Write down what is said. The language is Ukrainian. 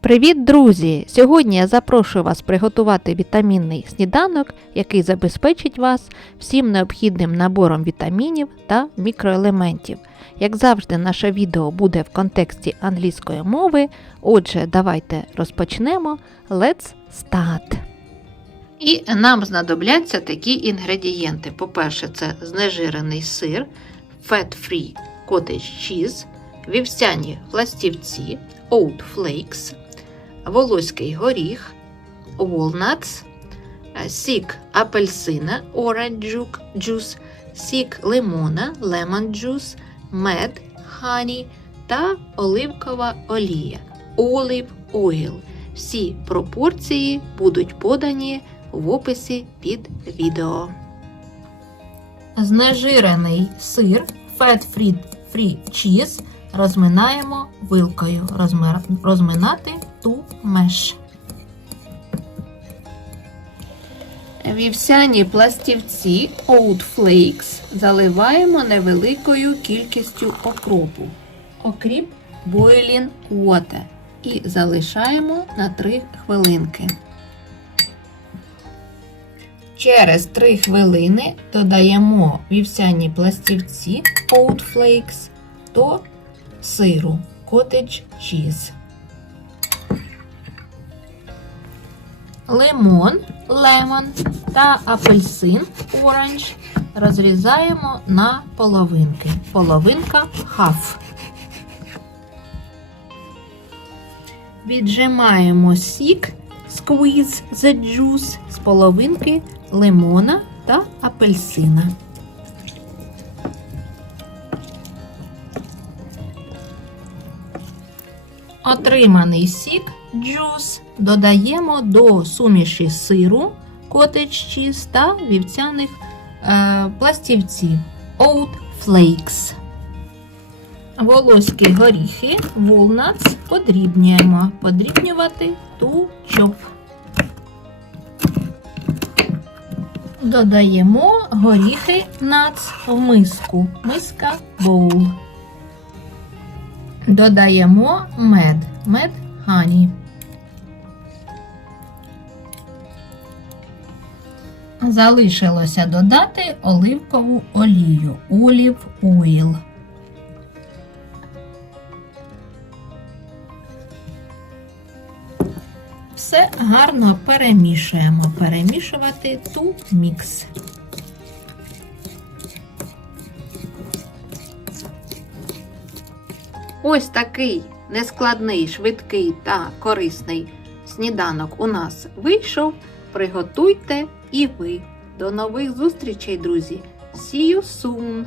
Привіт, друзі! Сьогодні я запрошую вас приготувати вітамінний сніданок, який забезпечить вас всім необхідним набором вітамінів та мікроелементів. Як завжди, наше відео буде в контексті англійської мови. Отже, давайте розпочнемо. Let's start! І нам знадобляться такі інгредієнти. По-перше, це знежирений сир, fat-free cottage cheese, вівсяні пластівці, oat flakes, волоський горіх, walnuts, е, сік апельсина, orange juice, сік лимона, lemon juice, мед, honey та оливкова олія, olive oil. Всі пропорції будуть подані в описі під відео. Знежирений сир fat-free free cheese розминаємо вилкою. Розминати ту меш. Вівсяні пластівці Oat Flakes заливаємо невеликою кількістю окропу. Окріп Boiling Water і залишаємо на 3 хвилинки. Через 3 хвилини додаємо вівсяні пластівці Oat Flakes до сиру Cottage Cheese. Лимон, лемон та апельсин оранж розрізаємо на половинки. Половинка half. Віджимаємо сік squeeze the juice з половинки лимона та апельсина. Отриманий сік juice додаємо до суміші сиру cottage cheese та вівсяних е, пластівців oat flakes. Волоські горіхи walnuts подрібнюємо. Подрібнювати ту чоп. Додаємо горіхи nuts в миску. Миска боул. Додаємо мед. Мед хані. Залишилося додати оливкову олію. Олів ойл. Все гарно перемішуємо. Перемішувати ту мікс. Ось такий нескладний, швидкий та корисний сніданок у нас вийшов. Приготуйте і ви. До нових зустрічей, друзі! See you soon!